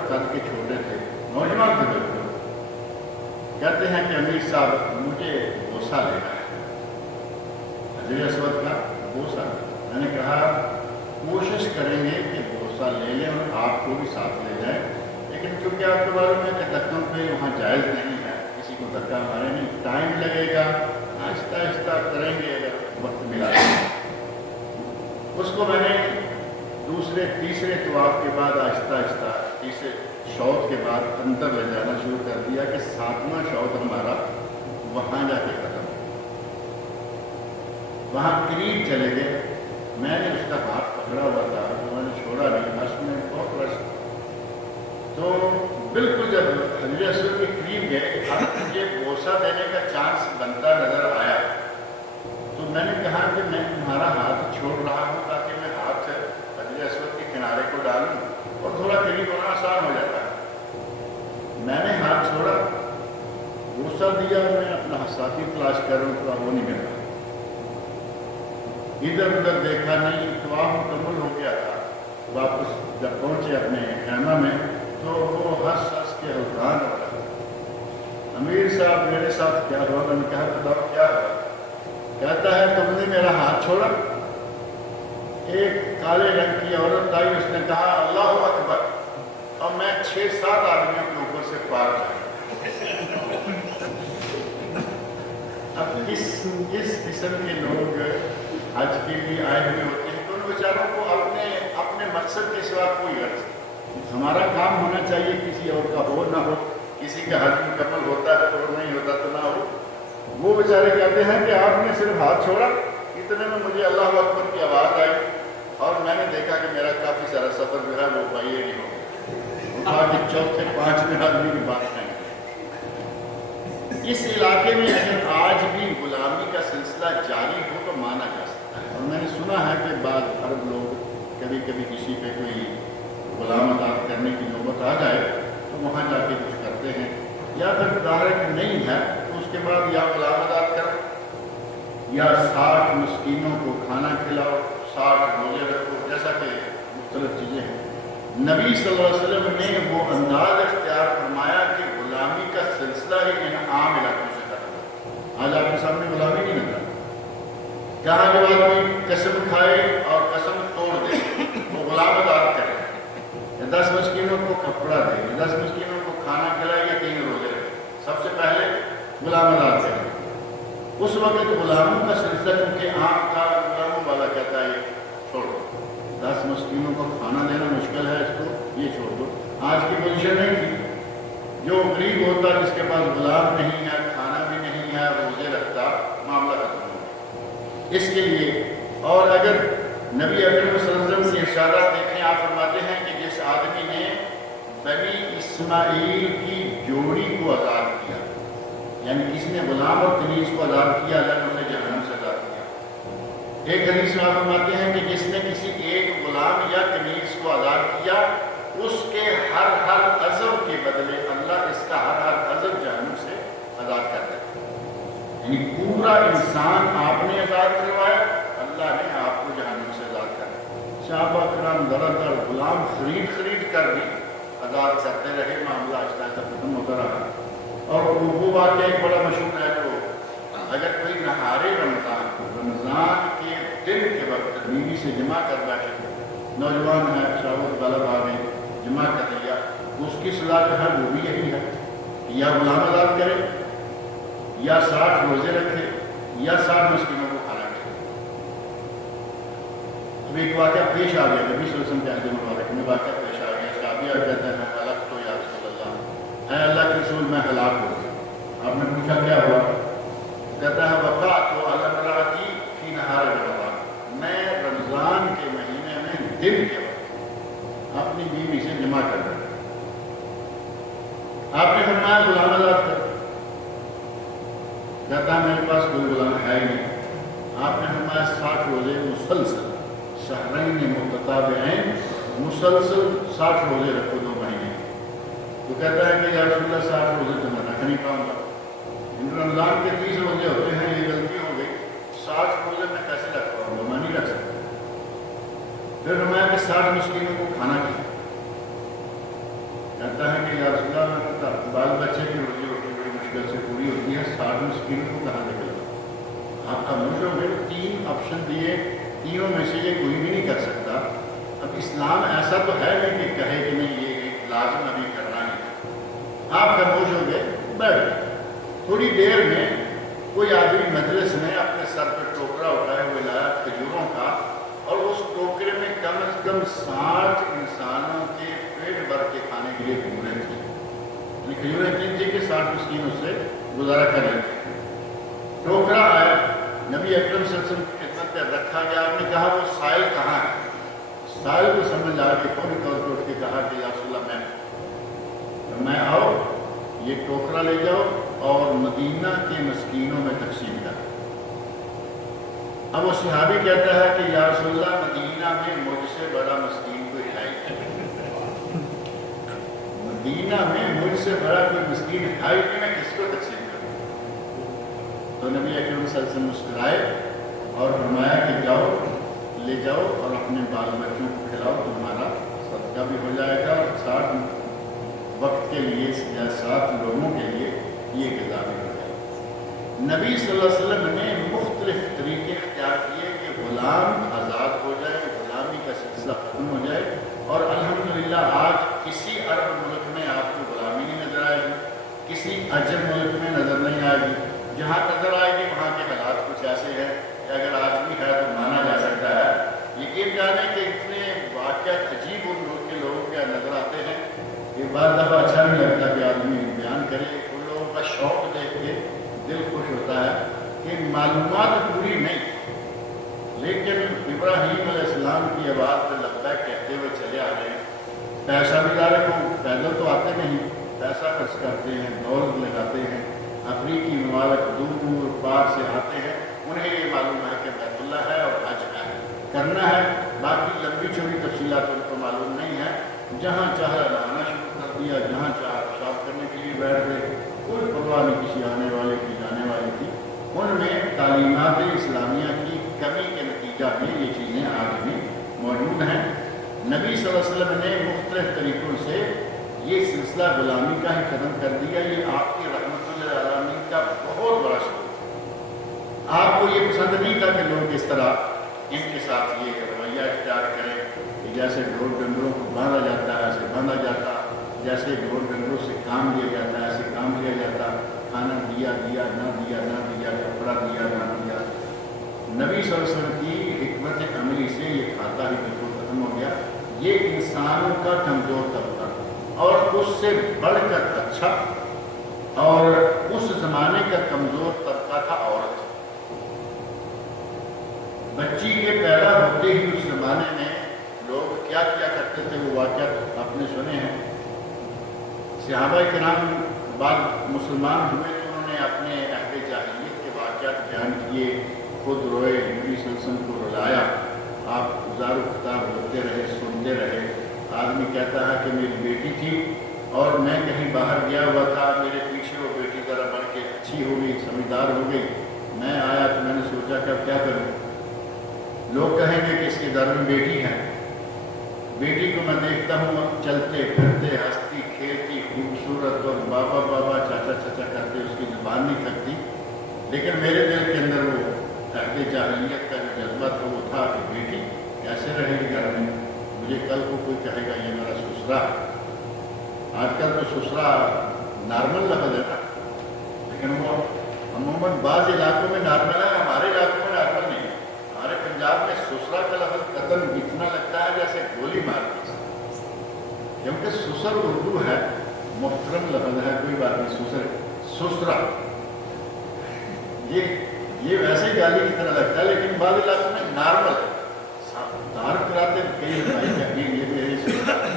قد کے چھوٹے تھے، نوجوان تھے بالکل، کہتے ہیں کہ امیر صاحب مجھے بوسہ لینا ہے، حجر اسود کا بوسہ۔ میں نے کہا کوشش کریں گے کہ بوسہ لے لیں اور آپ کو بھی ساتھ لے جائیں، لیکن چونکہ آپ کے بارے میں کہ دھکوں پہ وہاں جائز نہیں ہے، کسی کو دھکا مارے نہیں، ٹائم لگے گا، آہستہ آہستہ کریں گے اگر وقت ملا۔ اس کو میں نے دوسرے تیسرے طواف کے بعد آہستہ آہستہ تیسرے شوط کے بعد اندر لے جانا شروع کر دیا کہ ساتواں شوط ہمارا وہاں جا کے ختم، وہاں قریب چلے گئے۔ میں نے اس کا ہاتھ پکڑا ہوا تھا تو میں نے چھوڑا نہیں، رش میں بہت رش، تو بالکل جب حجر اسود کے قریب گئے اب مجھے بوسہ دینے کا چانس بنتا نظر آیا تو میں نے کہا کہ میں تمہارا ہاتھ چھوڑ رہا ہوں تاکہ میں ہاتھ حجر اسود کے کنارے کو ڈالوں اور تھوڑا قریب ہونا آسان ہو جاتا ہے۔ میں نے ہاتھ چھوڑا، بوسہ دیا، میں اپنا ساتھی تلاش کر رہا ہوں، تھوڑا وہ نہیں ملا، ادھر ادھر دیکھا نہیں، طواف مکمل ہو گیا تھا۔ واپس جب پہنچے اپنے خیمہ میں تو وہ ہنس کے حیران ہو رہا، امیر صاحب میرے ساتھ کیا ہوا؟ میں نے کہا بتاؤ کیا ہوا؟ کہتا ہے تم نے میرا ہاتھ چھوڑا، ایک کالے رنگ کی عورت آئی، اس نے کہا اللہ اکبر، اور میں 6-7 آدمیوں کے اوپر سے پار جاؤں۔ اب کس قسم کے لوگ حج کے لیے آئے ہوئے ہوتے ہیں تو ان بیچاروں کو اپنے مقصد کے سوا کوئی غرض نہیں۔ ہمارا کام ہونا چاہیے، کسی اور کا ہو نہ ہو، کسی کا حج مکمل ہوتا ہے تو نہیں ہوتا تو نہ ہو۔ وہ بیچارے کہتے ہیں کہ آپ نے صرف ہاتھ چھوڑا، اتنے میں مجھے اللہ اکبر کی آواز آئی اور میں نے دیکھا کہ میرا کافی سارا سفر جو ہے وہ بھائی نہیں ہو گیا، آگے چوتھے 5ویں آدمی کی بات نہیں۔ اس علاقے میں اگر آج بھی غلامی کا سلسلہ جاری ہو تو مانا جا سکتا ہے، اور میں نے سنا ہے کہ بعض عرب لوگ کبھی کسی پہ کوئی غلام آزاد کرنے کی نوبت آ جائے تو وہاں جا کے کچھ کرتے ہیں، یا پھر ظاہر کہ نہیں ہے تو اس کے بعد یا غلام آزاد کرو یا 60 مسکینوں کو کھانا کھلاؤ، 60 روزے رکھو، جیسا کہ مختلف چیزیں ہیں۔ نبی صلی اللہ علیہ وسلم نے وہ انداز اختیار فرمایا کہ غلامی کا سلسلہ ہی ان عام علاقوں سے ختم ہو۔ آج آپ کے سامنے غلامی نہیں نظر، جہاں جو آدمی قسم کھائے اور قسم توڑ دے وہ غلام آزاد کرے، 10 مسکینوں کو کپڑا دے، 10 مسکینوں کو کھانا کھلائے یا 3 روزے رکھے، سب سے پہلے غلام آزاد کرے۔ اس وقت غلاموں کا سلسلہ چونکہ عام تھا، غلاموں والا کہتا ہے چھوڑ دو، 10 مسکینوں کو کھانا دینا مشکل ہے، اس کو یہ چھوڑ دو۔ آج کی پوزیشن نہیں تھی، جو غریب ہوتا جس کے پاس غلام نہیں ہے، کھانا بھی نہیں ہے، روزے رکھتا، معاملہ ختم ہو۔ اس کے لیے اور اگر نبی اکرم صلی اللہ علیہ وسلم کے ارشادات دیکھیں، آپ فرماتے ہیں کہ جس آدمی نے بنی اسماعیل کی جوڑی کو آزاد کیا، یعنی کسی نے غلام اور کنیز کو آزاد کیا، اللہ نے اسے جہنم سے آزاد کیا۔ ایک حدیث میں آپ فرماتے ہیں کہ جس نے کسی ایک غلام یا کنیز کو آزاد کیا، اس کے ہر عضو کے بدلے اللہ اس کا ہر عضو جہنم سے آزاد کر دیتا ہے۔ یعنی پورا انسان آپ نے آزاد کروایا، اللہ نے آپ کو جہنم سے آزاد کر دیا۔ صحابہ کرام در غلام خرید کر بھی آزاد کرتے رہے، معاملہ آہستہ آہستہ ختم ہوتا رہا۔ اور وہ واقعہ ایک بڑا مشہور ہے، تو اگر کوئی نہارے رمضان کے دن کے وقت بیوی سے جمع کر بیٹھے، نوجوان ہے، شاوت غلب آ گئی، جمع کر لیا، اس کی سزا جو ہے وہ بھی یہی ہے کہ یا غلام آزاد کرے، یا 60 روزے رکھے، یا 60 مسکینوں کو کھانا کھلائے۔ اب ایک واقعہ پیش آ گیا، نبی صلی اللہ علیہ وسلم کے عہد مبارک میں واقعہ پیش آ گیا، صحابیہ کہتے ہیں ہلاک تو یا رسول اللہ، اے اللہ کے رسول میں ہلاک ہو گیا۔ آپ نے پوچھا کیا ہوا؟ کہتا ہے وقعت امرأتی فی نہار رمضان، میں رمضان کے مہینے میں دن کے وقت اپنی بیوی سے جمع کر رہا۔ آپ نے فرمایا غلام آزاد کر، فرمایا 60 روزے مسلسل، شہرین متتابعین، مسلسل 60 روزے رکھو 2 مہینے۔ تو کہتا ہے کہ یا رسول اللہ 60 روزے تو میں رکھ نہیں پاؤں گا، رمضان کے 30 روزے ہوتے ہیں، یہ غلطی ہو گئی، 60 روزے میں کیسے رکھ پاؤں گا، میں نہیں رکھ سکتا۔ پھر فرمایا کہ 60 مسکینوں کو کھانا کھلاؤ۔ کہتا ہے کہ یا رسول اللہ میں بال بچے کی روزی روٹی بڑی مشکل سے پوری ہوتی ہے، 60 مسکینوں کو کہاں سے کھلاؤ؟ آپ خاموش ہو گئے، 3 آپشن دیے، تینوں میں سے یہ کوئی بھی نہیں کر سکتا۔ اب اسلام ایسا تو ہے نہیں کہ کہے کہ نہیں یہ ایک لازم ابھی کرنا ہے۔ آپ خاموش ہو گئے، بیٹھ گئے۔ تھوڑی دیر میں کوئی آدمی مجلس میں اپنے سر پہ ٹوکرا اٹھائے ہوئے لایا کھجوروں کا، اور اس ٹوکرے میں کم از کم 60 انسانوں کے پیٹ بھر کے کھانے کے لیے کھجوریں تھیں۔ یعنی کھجوریں اتنی تھیں کہ 60 مسکین اس سے گزارا کر لیتے۔ ٹوکرا آیا، نبی اکرم صلی اللہ علیہ وسلم کی خدمت پہ رکھا گیا۔ آپ نے کہا وہ سائل کہاں ہے؟ سائل کو سمجھ آ کے فوری طور پہ اٹھ کے کہا کہ یا رسول اللہ میں آؤ، یہ ٹوکرا لے جاؤ اور مدینہ کے مسکینوں میں تقسیم کر۔ اب وہ صحابی کہتا ہے کہ یا رسول اللہ مدینہ میں مجھ سے بڑا مسکین کوئی ہے ہی، مدینہ میں مجھ سے بڑا کوئی مسکین ہے ہی نہیں، میں کس کو تقسیم کروں؟ تو نبی اکرم صلی اللہ علیہ وسلم مسکرائے اور فرمایا کہ جاؤ، لے جاؤ اور اپنے بال بچوں کو کھلاؤ، تمہارا صدقہ بھی ہو جائے گا، اور 60 وقت کے لیے یا 60 لوگوں کے لیے یہ غذا بھی ہو جائے گا۔ نبی صلی اللہ علیہ وسلم نے مختلف طریقے اختیار کیے کہ غلام آزاد ہو جائے، غلامی کا سلسلہ ختم ہو جائے، اور الحمدللہ آج کسی عرب ملک میں آپ کو غلامی نہیں نظر آئے گی، کسی عجم ملک میں نظر نہیں آئے گی۔ جہاں نظر آئے گی وہاں کے حالات کچھ ایسے ہیں کہ اگر آدمی ہے تو مانا جا سکتا ہے۔ یقین جانے کہ اتنے واقعات عجیب ان ملک کے لوگوں کے نظر آتے ہیں کہ بعض دفعہ اچھا نہیں لگتا کہ آدمی بیان کرے۔ ان لوگوں کا شوق دیکھ کے دل خوش ہوتا ہے کہ معلومات پوری نہیں، لیکن ابراہیم علیہ السلام کی آواز پہ لبیک کہتے ہوئے چلے آ رہے ہیں۔ پیسہ بھی لا رکھو، پیدل تو آتے نہیں، پیسہ خرچ کرتے ہیں، دولت لگاتے ہیں، افریقی ممالک دور پار سے آتے ہیں، انہیں یہ معلوم ہے کہ بیت اللہ ہے اور حج ہے، کرنا ہے، باقی لمبی چوڑی تفصیلات ان کو معلوم نہیں ہے۔ جہاں چاہا نہانا شروع کر دیا، جہاں چاہا پیشاب کرنے کے لیے بیٹھ گئے، کوئی پرواہ نہیں کسی آنے والے کی جانے والے کی۔ ان میں تعلیمات اسلامیہ کی کمی کے نتیجہ میں یہ چیزیں آج بھی موجود ہیں۔ نبی صلی اللہ علیہ وسلم نے مختلف طریقوں سے یہ سلسلہ غلامی کا ہی ختم کر دیا۔ یہ آپ کی رحمت للعالمین کا بہت بڑا شکر۔ آپ کو یہ پسند نہیں تھا کہ لوگ اس طرح ان کے ساتھ یہ رویہ اختیار کریں کہ جیسے ڈھول ڈنگروں کو باندھا جاتا ہے ایسے باندھا جاتا، جیسے ڈھول ڈنگروں سے کام لیا جاتا ہے ایسے کام لیا جاتا، کھانا دیا دیا نہ دیا نہ دیا، کپڑا دیا نہ دیا۔ نبی صلی اللہ علیہ وسلم کی حکمت عملی سے یہ کھاتا ہی بالکل ختم ہو گیا۔ یہ انسانوں کا کمزور طبقہ اور اس سے بڑھ کر اچھا، اور اس زمانے کا کمزور طبقہ تھا عورت۔ بچی کے پیدا ہوتے ہی اس زمانے میں لوگ کیا کیا کرتے تھے وہ واقعات آپ نے سنے ہیں۔ صحابہ کرام بعد مسلمان ہوئے تو انہوں نے اپنے عہد جاہلیت کے واقعات بیان کیے، خود روئے، نبی صلی اللہ علیہ وسلم کو رلایا، آپ گزار و خطاب ہوتے رہے، سنتے رہے۔ آدمی کہتا ہے کہ میری بیٹی تھی اور میں کہیں باہر گیا ہوا تھا، میرے پیچھے وہ بیٹی ذرا بڑھ کے اچھی ہو گئی، سمجھدار ہو گئی، میں آیا تو میں نے سوچا کہ اب کیا کروں۔ لوگ کہیں گے کہ اس کے گھر میں بیٹی ہے، بیٹی کو میں دیکھتا ہوں چلتے پھرتے ہنستی کھیلتی خوبصورت اور بابا بابا چاچا چاچا کرتے، اس کی زبان نہیں تھکتی، لیکن میرے دل کے اندر وہ عہد جاہلیت کا جو جذبہ تھا وہ تھا کہ بیٹی کیسے رہے گی گھر میں، مجھے کل کو کوئی کہے گا یہ میرا سسرا ہے۔ آج کل تو سسرا نارمل لفظ ہے نا، لیکن وہ عموماً بعض علاقوں میں نارمل ہے، ہمارے علاقوں میں نارمل نہیں ہے۔ ہمارے پنجاب میں سسرا کا لفظ قتل اتنا لگتا ہے جیسے گولی مار دی، کیونکہ سسر اردو ہے، محترم لفظ ہے، کوئی بات نہیں، سسرا یہ ویسے ہی گالی کی طرح لگتا ہے، لیکن بعض علاقوں میں نارمل ہے۔ تعارف کراتے کئی بھائی کہیں یہ میرے سسرا ہے،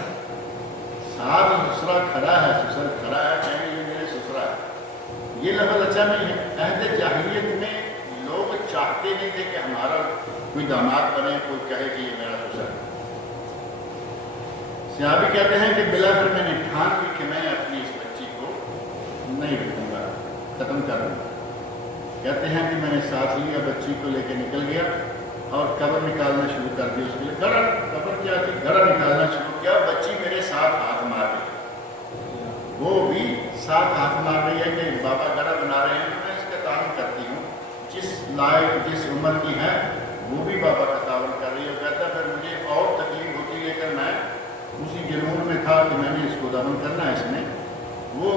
ساتھ سسرا کھڑا ہے، سسر کھڑا ہے، کہیں یہ میرے سسرا ہے، یہ لفظ اچھا نہیں ہے۔ عہد جاہلیت میں لوگ چاہتے نہیں تھے کہ ہمارا کوئی داماد بنے، کوئی کہے کہ یہ میرا سسر ہے۔ صحابی کہتے ہیں کہ بالآخر میں نے ٹھان لی کہ میں اپنی اس بچی کو نہیں رکھوں گا، ختم کر دوں گا۔ کہتے ہیں کہ میں نے ساتھ لیا، بچی کو لے کے نکل گیا اور قبر نکالنا شروع کر دیا۔ اس کے لیے گڑھا، قبر کیا تھی، گڑھا نکالنا شروع کیا۔ بچی میرے ساتھ ہاتھ مار رہی ہے، وہ بھی ساتھ ہاتھ مار رہی ہے کہ بابا گڑھا بنا رہے ہیں، میں اس کا تعاون کرتی ہوں، جس لائق جس عمر کی ہے وہ بھی بابا کا تعاون کر رہی ہے۔ کہتا ہے پھر مجھے اور تکلیف ہوتی ہے کہ میں اسی جنون میں تھا کہ میں نے اس کو دفن کرنا ہے، اس نے وہ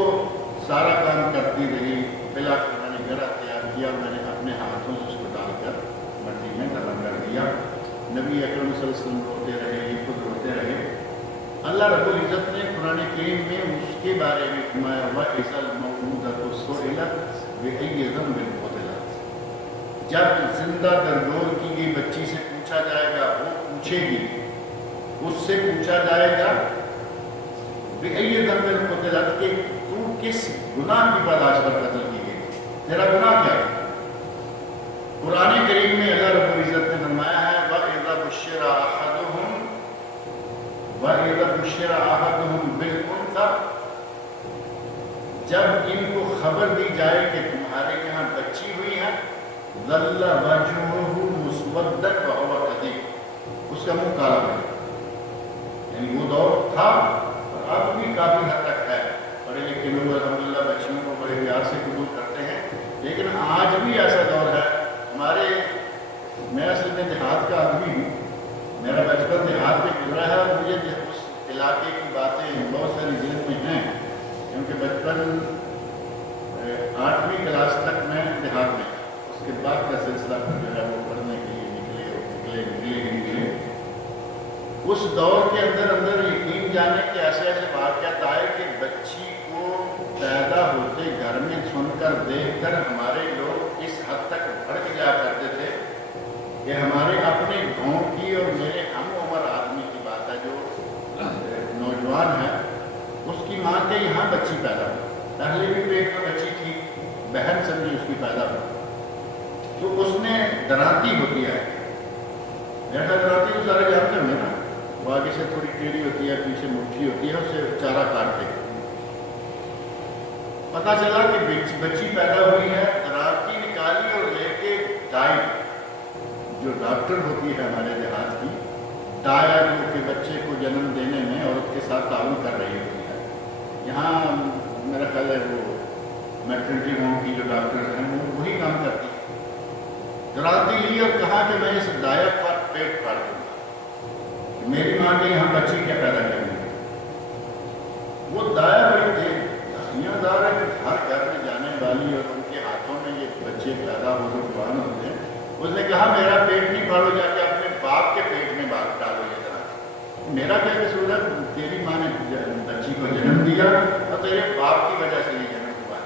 سارا کام کرتی رہی۔ بالآخر میں نے گڑھا تیار کیا اور میں نے اپنے ہاتھوں سے اس کو ڈال کر مٹی میں دفن کر دیا۔ نبی اکرم صلی اللہ علیہ وسلم روتے رہے، یہ خود روتے رہے۔ اللہ رب العزت نے قرآن کریم میں اس کے بارے میں فرمایا وَإِذَا الْمَوْءُودَةُ سُئِلَتْ بِأَيِّ ذَنبٍ قُتِلَتْ، جب زندہ دردور کی گئی بچی سے پوچھا جائے گا، وہ پوچھے گی، اس سے پوچھا جائے گا بِأَيِّ ذَنبٍ قُتِلَتْ کہ تو کس گناہ کی پاداش پر قتل کی گئی، تیرا گناہ کیا ہے؟ قرآن کریم میں اللہ رب العزت نے فرمایا ہے وَإِذَا بُشِّرَ أَحَدُهُم بِالْأُنثَىٰ، جب ان کو خبر دی جائے کہ تمہارے یہاں بچی ہوئی ہے، ظَلَّ وَجْهُهُ مُسْوَدًّا وَهُوَ كَظِيمٌ، اس کا منہ کالا ہے۔ یعنی وہ دور تھا اور اب بھی کافی حد تک ہے، پڑھے لکھے لوگ الحمدللہ بچیوں کو بڑے پیار سے قبول کرتے ہیں، لیکن آج بھی ایسا دور ہے۔ ہمارے میں اصل میں دیہات کا آدمی ہوں، میرا بچپن دیہات میں گزرا ہے اور مجھے اس علاقے کی باتیں بہت ساری ذہن میں ہیں، کیونکہ بچپن 8ویں کلاس تک میں دیہات میں، اس کے بعد کا سلسلہ جو ہے وہ پڑھنے کے لیے نکلے۔ اس دور کے اندر یقین جانے کہ ایسے ایسے واقعات آئے کہ بچی کو پیدا ہوتے گھر میں سن کر دیکھ کر ہمارے لوگ اس حد تک بھڑک جایا کرتے تھے کہ ہمارے اپنے گاؤں کی اور میرے ہم عمر آدمی کی بات ہے جو نوجوان ہے، اس کی ماں کے یہاں بچی پیدا ہوئی، پہلے بھی پیٹ میں بچی تھی، بہن سمجھی اس کی پیدا ہوئی، تو اس نے درانتی ہوتی ہے، ایسا درانتی تو سارے جانتے ہوں گے نا، وہ آگے سے تھوڑی ٹیڑھی ہوتی ہے، پیچھے مٹھی ہوتی ہے، اسے چارہ کاٹتے ہیں۔ پتہ چلا کہ بچی پیدا ہوئی ہے، درانتی نکالی اور لے کے دائی جو ڈاکٹر ہوتی ہے ہمارے دیہات کی، دایا جو کہ بچے کو جنم دینے میں عورت کے ساتھ تعاون کر رہی ہوتی ہے، یہاں میرا خیال ہے وہ میٹرنٹی ہوم کی جو ڈاکٹر ہیں وہ وہی کام کرتی ہے۔ درانتی لی اور کہا کہ میں اس دایا کا پیٹ پھاڑ دوں گا، میری ماں کے یہاں بچی کیا پیدا کریں گے۔ وہ دایا بڑی تھے، دائیاں دار ہے کہ ہر گھر میں جانے والی اور ان کے ہاتھوں میں یہ بچے پیدا ہو جو جوان ہوتے ہیں، اس نے کہا میرا پیٹ نہیں پھاڑو، جا کے اپنے باپ کے پیٹ میں بات ڈالو، یہ طرح میرا کیا قصور ہے، تیری ماں نے بچی کو جنم دیا اور تیرے باپ کی وجہ سے یہ جنم ہوا،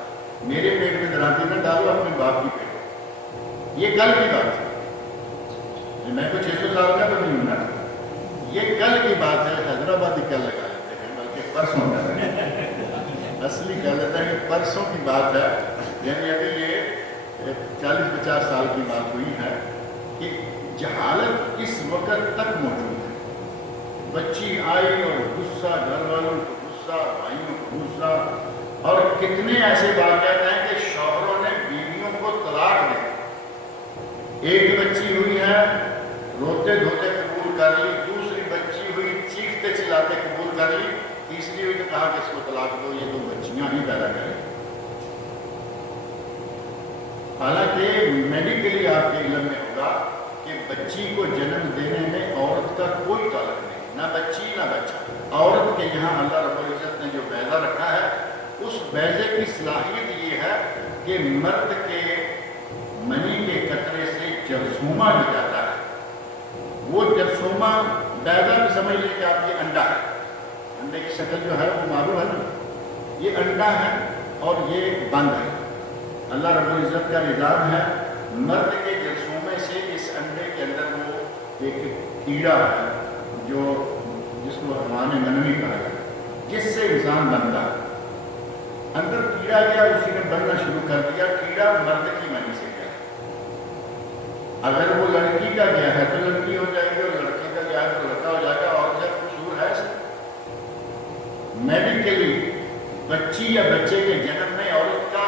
میرے پیٹ میں درانتی نہ ڈالو، اپنے باپ کی پیٹ۔ یہ کل کی بات ہے، میں کوئی 600 سال کا تو نہیں ہوں نا، یہ کل کی بات ہے، حیدرآبادی کل لگا لیتے ہیں، بلکہ پرسوں کا اصلی کہہ لیتا ہے کہ پرسوں کی بات ہے، یعنی ابھی یہ 40-50 سال کی بات ہوئی ہے کہ جہالت اس وقت تک موجود ہے۔ بچی آئی اور غصہ، گھر والوں کو غصہ، بھائیوں کو غصہ، اور کتنے ایسے واقعات ہیں کہ شوہروں نے بیویوں کو طلاق دی۔ ایک بچی ہوئی ہے روتے دھوتے قبول کر لی، دوسری بچی ہوئی چیختے چلاتے قبول کر لی، تیسری ہوئی تو کہا کہ اس کو طلاق دو، یہ تو بچیاں ہی پیدا کریں۔ حالانکہ میڈیکلی آپ کے علم میں ہوگا کہ بچی کو جنم دینے میں عورت کا کوئی تعلق نہیں، نہ بچی نہ بچہ۔ عورت کے یہاں اللہ رب العزت نے جو بیضہ رکھا ہے، اس بیضے کی صلاحیت یہ ہے کہ مرد کے منی کے قطرے سے جرثومہ جو جاتا ہے، وہ جرثومہ بیضہ بھی سمجھ لیں کہ آپ یہ انڈا ہے، انڈے کی شکل جو ہے وہ معلوم ہے نا، یہ انڈا ہے اور یہ بند ہے۔ اللہ رب العزت کا نظام ہے، مرد کے جرثومے سے اس انڈے کے اندر وہ ایک کیڑا ہے جو جس کو حیوان منوی کہا جاتا ہے، جس سے انسان بنتا ہے۔ اندر کیڑا گیا، اسی نے بننا شروع کر دیا، کیڑا مرد کی منی سے گیا، وہ لڑکی کا گیا ہے تو لڑکی ہو جائے گی، اور لڑکے کا گیا ہے تو لڑکا ہو جائے گا، اور جب قصور ہے میڈیکلی بچی یا بچے کے جنم میں عورت کا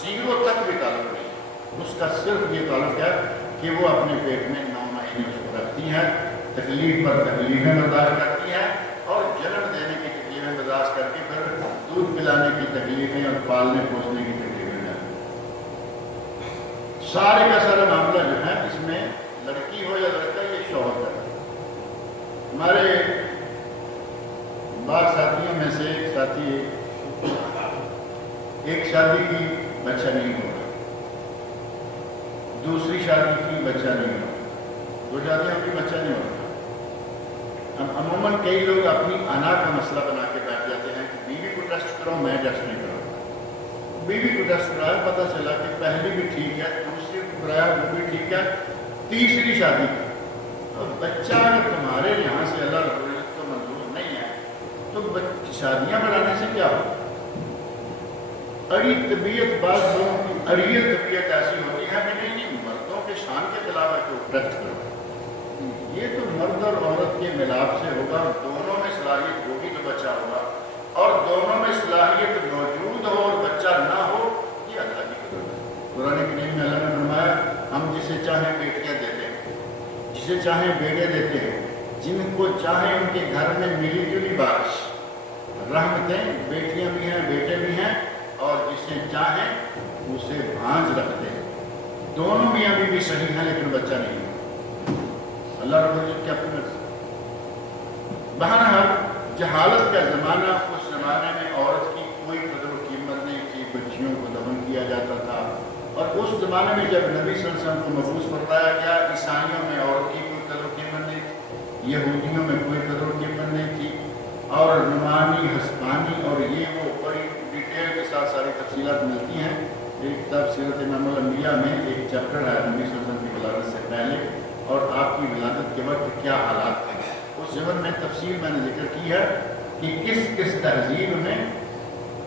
0 تک بھی تعلق نہیں، اس کا صرف یہ تعلق ہے کہ وہ اپنے پیٹ میں 9 مہینے اس کو رکھتی ہیں، تکلیف پر تکلیفیں برداشت کرتی ہیں، اور جنم دینے کی تکلیفیں برداشت کر کے پھر دودھ پلانے کی تکلیفیں اور پالنے پوسنے کی تکلیفیں ہیں۔ سارے کا سارا معاملہ جو ہے اس میں لڑکی ہو یا لڑکا یہ شوہر کا ہے۔ ہمارے بعض ساتھیوں میں سے ایک ساتھی ایک شادی کی بچہ نہیں ہو رہا، دوسری شادی کی بچہ نہیں ہو رہا، 2 شادیوں کی بچہ نہیں ہو رہا۔ اب عموماً کئی لوگ اپنی انا کا مسئلہ بنا کے بیٹھ جاتے ہیں کہ بیوی کو ٹیسٹ کرو، میں ٹیسٹ نہیں کروں۔ بیوی کو ٹیسٹ کرایا، پتہ چلا کہ پہلی بھی ٹھیک ہے، دوسری کو کرایا وہ بھی ٹھیک ہے، تیسری شادی کی اور بچہ اگر تمہارے یہاں سے اللہ رب العزت کو منظور نہیں ہے تو شادیاں بڑھانے سے کیا ہو؟ اڑی طبیعت، بعض لوگوں کی اڑیل طبیعت ایسی ہوتی ہے کہ نہیں مردوں کے شان کے خلاف ہے کہ وہ ٹیسٹ کرو۔ یہ تو مرد اور عورت کے ملاپ سے ہوگا، دونوں میں صلاحیت ہوگی تو بچہ ہوگا، اور دونوں میں صلاحیت موجود ہو اور بچہ نہ ہو یہ اللہ کی قدرت ہے۔ قرآن کریم میں اللہ نے فرمایا ہم جسے چاہیں بیٹیاں دیتے ہیں، جسے چاہیں بیٹے دیتے ہیں، جن کو چاہیں ان کے گھر میں ملی جلی بارش، رحمتیں، بیٹیاں بھی ہیں بیٹے بھی ہیں، اور جسے چاہیں اسے بھانج رکھتے ہیں۔ دونوں میاں بیوی بھی صحیح ہیں لیکن بچہ نہیں ہے۔ اللہ رب العزت کیا اپنی مرضی۔ بہرحال جہالت کا زمانہ، اس زمانے میں عورت کی کوئی قدر و قیمت نہیں تھی، بچیوں کو دفن کیا جاتا تھا، اور اس زمانے میں جب نبی صلی اللہ علیہ وسلم کو مبعوث فرمایا گیا، عیسائیوں میں عورت کی کوئی قدر و قیمت نہیں تھی، یہودیوں میں کوئی قدر و قیمت نہیں تھی، اور نعمانی، ہسپانی اور یہ وہ بڑی ڈیٹیل کے ساتھ ساری تفصیلات ملتی ہیں۔ ایک کتاب سیرت امام الانبیاء میں ایک چیپٹر ہے نبی صلی اللہ علیہ وسلم کی ولادت سے پہلے اور آپ کی ولادت کے وقت کیا حالات تھے۔ اس زمن میں تفصیل میں نے ذکر کی ہے کہ کس کس تہذیب میں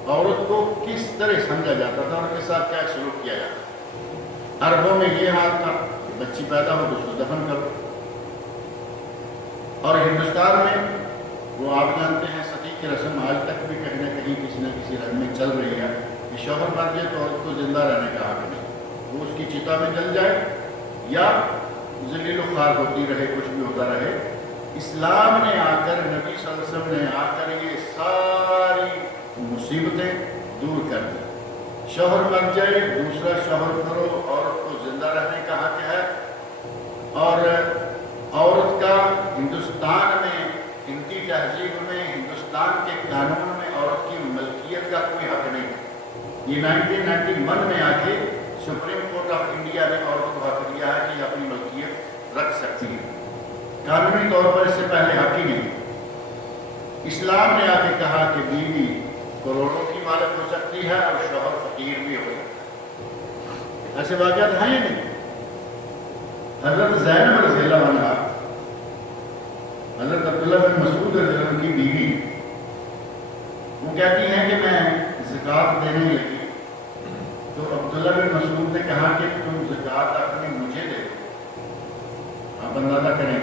عورت کو کس طرح سمجھا جاتا تھا اور کس ساتھ کیا سلوک کیا جاتا تھا۔ عربوں میں یہ حال تھا کہ بچی پیدا ہو تو اس کو دفن کرو، اور ہندوستان میں وہ آپ جانتے ہیں ستی کی رسم آج تک بھی کہیں نہ کہیں کسی نہ کسی رنگ میں چل رہی ہے کہ شوہر مر جائے تو عورت کو زندہ رہنے کا حق نہیں، وہ اس کی چتا میں جل جائے یا ذلیل و خوار ہوتی رہے، کچھ بھی ہوتا رہے۔ اسلام نے آ کر، نبی صلی اللہ علیہ وسلم نے آ کر یہ ساری مصیبتیں دور کر دی۔ شوہر مر جائے دوسرا شوہر کرو، عورت کو زندہ رہنے کا حق ہے، اور عورت کا ہندوستان میں، ہندی تہذیب میں، ہندوستان کے قانون میں عورت کی ملکیت کا کوئی حق نہیں ہے۔ یہ 1991 میں آ کے سپریم کورٹ آف انڈیا نے عورت کو حق دیا ہے کہ یہ اپنی ملکیت رکھ سکتی ہے، قانونی طور پر اس سے پہلے حق ہی نہیں۔ اسلام نے آ کے کہا کہ بیوی کروڑوں کی مالک ہو سکتی ہے اور شوہر فقیر بھی ہو سکتا ہے۔ ایسے واقعات ہیں یا نہیں؟ حضرت زینب رضی اللہ عنہا، حضرت عبداللہ بن مسعود رضی اللہ عنہ کی بیوی، وہ کہتی ہیں کہ میں زکوٰۃ دینے لگی تو عبداللہ بن مسعود نے کہا کہ تم زکوٰۃ اپنی مجھے دے دو۔ آپ اندازہ کریں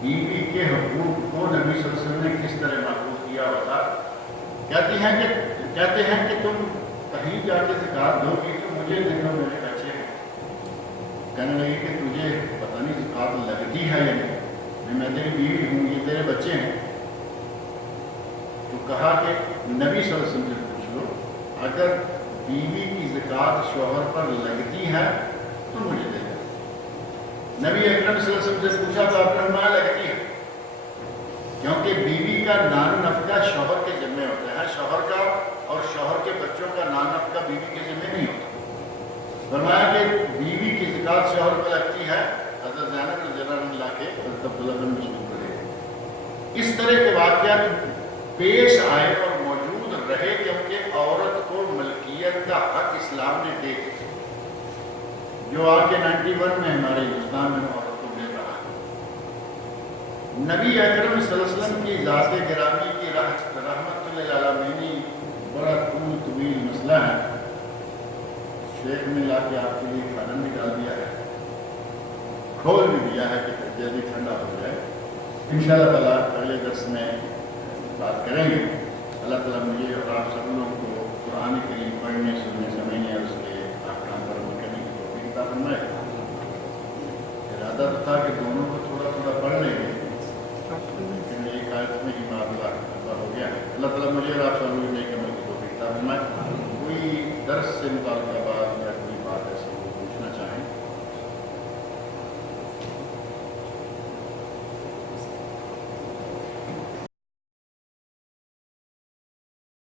بیوی کے حقوق کو نبی صلی اللہ علیہ وسلم نے کس طرح محفوظ کیا ہوا تھا۔ کہتے ہیں کہ تم کہیں جا کے زکوٰۃ دو گی تو مجھے دے دو، میرے بچے ہیں۔ کہنے لگی کہ تجھے پتہ نہیں زکوٰۃ لگتی ہے یا نہیں، میں تیری بیوی ہوں، یہ تیرے بچے ہیں۔ تو کہا کہ نبی صلی اللہ علیہ وسلم سے پوچھ لو، اگر بیوی کی زکوٰۃ شوہر پر لگتی ہے تو مجھے دے دو۔ نبی اکرم صلی اللہ علیہ وسلم سے پوچھا تو آپ نے فرمایا لگتی ہے، کیونکہ بیوی کا نان نفقہ شوہر کے ذمہ ہوتا ہے، شوہر کا اور شوہر کے بچوں کا نان نفقہ بیوی کے ذمہ نہیں ہوتا۔ فرمایا کہ بیوی کی زکوٰۃ شوہر پر لگتی ہے، حضرت زینب رضی اللہ عنہ لا کے حضرت عبداللہ بن مسعود کو دے۔ اس طرح کے واقعات پیش آئے اور موجود رہے کیونکہ عورت کو ملکیت کا حق اسلام نے دے دیا، جو آ کے 91 میں ہمارے ہندوستان میں عورت کو مل رہا ہے۔ نبی اکرم صلی اللہ علیہ وسلم کی ذات گرامی کی رحمت للعالمین بڑا طویل مسئلہ ہے۔ شیخ نے لا کے آپ کے لیے کھانا بھی ڈال دیا ہے، کھول بھی دیا ہے کہ جلدی ٹھنڈا ہو جائے. انشاءاللہ تعالیٰ اگلے درس میں بات کریں گے. اللہ تعالیٰ مجھے اور آپ سب لوگوں کو قرآن کریم پڑھنے سننے سمجھنے اور اس کے احکام پر عمل کرنے کی توفیق عطا فرمائے. ارادہ تو تھا کہ دونوں کو تھوڑا تھوڑا پڑھ لیں گے لیکن ایک آیت میں ہی معاملہ ہو گیا. اللہ تعالیٰ مجھے اور آپ سب لوگوں نے عمل کی توفیق عطا فرمائے. کوئی درس سے متعلقہ بات